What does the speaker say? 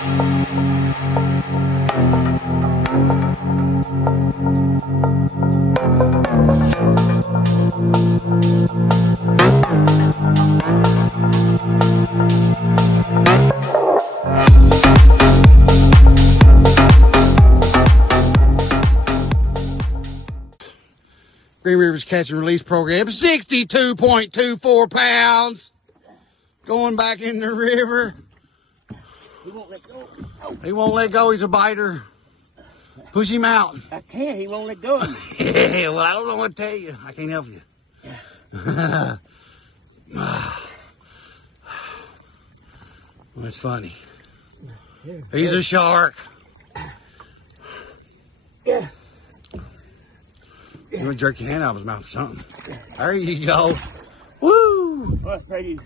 Green River's catch and release program, 62.24 pounds. Going back in the river. He won't let go. Oh. He won't let go, he's a biter. Push him out. I can't, he won't let go of me. Yeah, well, I don't know what to tell you. I can't help you. That's funny. He's a shark. Yeah. You want to jerk your hand out of his mouth or something? There you go. Woo! Well, that's pretty.